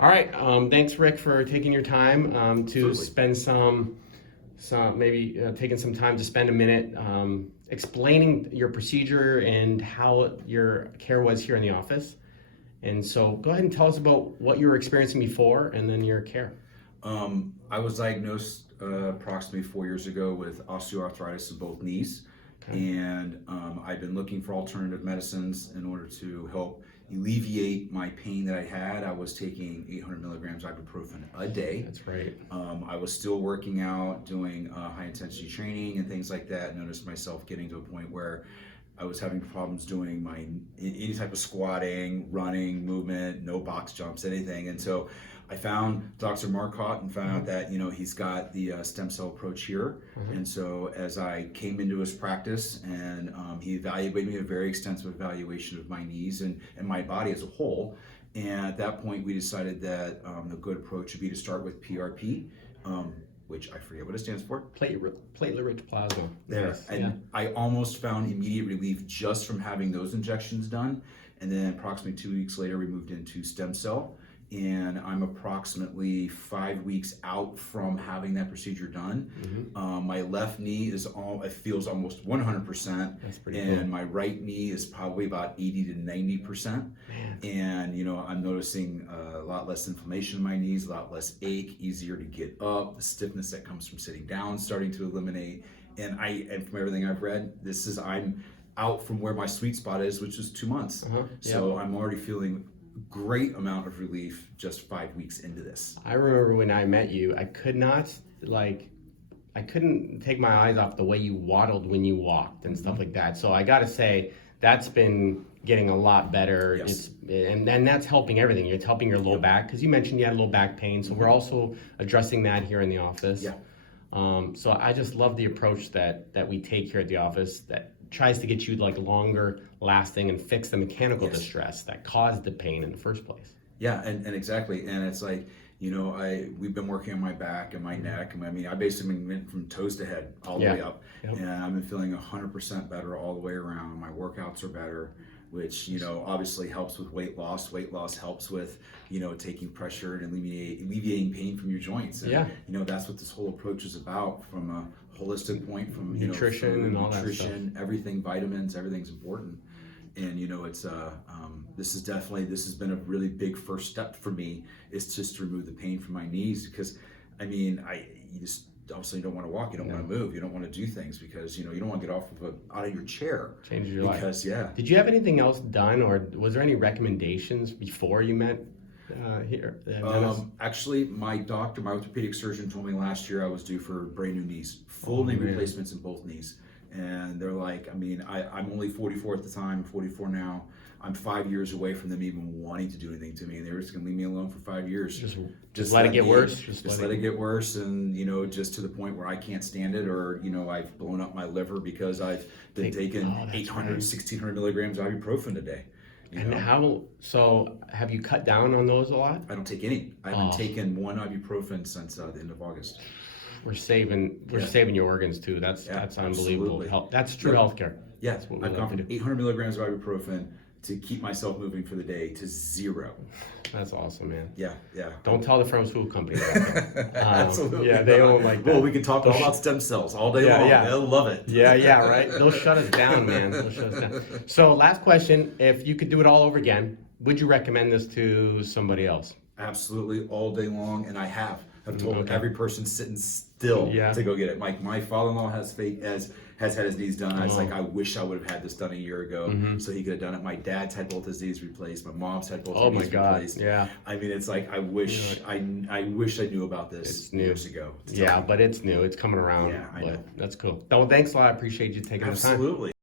All right. Thanks, Rick, for taking your time to Absolutely. spend maybe taking some time to spend a minute explaining your procedure and how your care was here in the office. And so go ahead and tell us about what you were experiencing before and then your care. I was diagnosed approximately 4 years ago with osteoarthritis in both knees, Okay. and I've been looking for alternative medicines in order to help alleviate my pain that I had. I was taking 800 milligrams ibuprofen a day. That's right. I was still working out, doing high intensity training and things like that. Noticed myself getting to a point where I was having problems doing any type of squatting, running, movement, no box jumps, anything. And so I found Dr. Marcotte and found out that he's got the stem cell approach here. And so as I came into his practice and he evaluated me, a very extensive evaluation of my knees and my body as a whole. And at that point, we decided that the good approach would be to start with PRP. Which I forget what it stands for. Platelet-rich plasma. There. Yes, And yeah. I almost found immediate relief just from having those injections done. And then approximately 2 weeks later, we moved into stem cell. And I'm approximately 5 weeks out from having that procedure done. My left knee it feels almost 100%. That's pretty And cool. my right knee is probably about 80 to 90%. Man. And I'm noticing a lot less inflammation in my knees, a lot less ache, easier to get up. The stiffness that comes from sitting down starting to eliminate. And from everything I've read, I'm out from where my sweet spot is, which is 2 months. So I'm already feeling great amount of relief just 5 weeks into this. I remember when I met you, I couldn't take my eyes off the way you waddled when you walked and stuff like that. So I got to say, that's been getting a lot better. Yes. And that's helping everything. It's helping your low back, because you mentioned you had low back pain. So we're also addressing that here in the office. Yeah. So I just love the approach that we take here at the office that tries to get you longer lasting and fix the mechanical distress that caused the pain in the first place. Yeah, and exactly. And it's like, we've been working on my back and my neck. I mean, I basically went from toes to head all the way up. Yep. And I've been feeling 100% better all the way around. My workouts are better, which, obviously helps with weight loss. Weight loss helps with, taking pressure and alleviating pain from your joints. And, that's what this whole approach is about from a holistic point, from, Nutrition food, and all that nutrition, everything, vitamins, everything's important. And it's this has been a really big first step for me, is just to remove the pain from my knees, because you just obviously don't want to walk, you don't want to move, you don't want to do things, because you don't want to get out of your chair. Changes your life. Yeah. Did you have anything else done, or was there any recommendations before you met here? Actually, my orthopedic surgeon told me last year I was due for brand new knees, full knee replacements in both knees. And they're like, I'm only 44 at the time, 44 now. I'm 5 years away from them even wanting to do anything to me. And they were just gonna leave me alone for 5 years. Just let it get worse. Just let it get worse, and just to the point where I can't stand it, or I've blown up my liver because I've been taking 800, 1600 milligrams of ibuprofen a day. So have you cut down on those a lot? I don't take any. I haven't taken one ibuprofen since the end of August. We're saving your organs too. That's unbelievable. That's true healthcare. Yeah, That's what we I've like gone to from do. 800 milligrams of ibuprofen to keep myself moving for the day to 0. That's awesome, man. Yeah. Don't tell the pharmaceutical company that. Absolutely. Yeah, they don't like that. Well, we can talk all about stem cells all day long. Yeah. They'll love it. Yeah, right. They'll shut us down, man. They'll shut us down. So, last question: if you could do it all over again, would you recommend this to somebody else? Absolutely, all day long, and I have. I've told every person sitting still to go get it. My father-in-law has had his knees done. I was like, I wish I would have had this done a year ago, so he could have done it. My dad's had both his knees replaced. My mom's had both her knees replaced. Yeah. It's like I wish I knew about this years ago. Yeah, but it's new. It's coming around. Yeah, I know. That's cool. Well, thanks a lot. I appreciate you taking the time. Absolutely.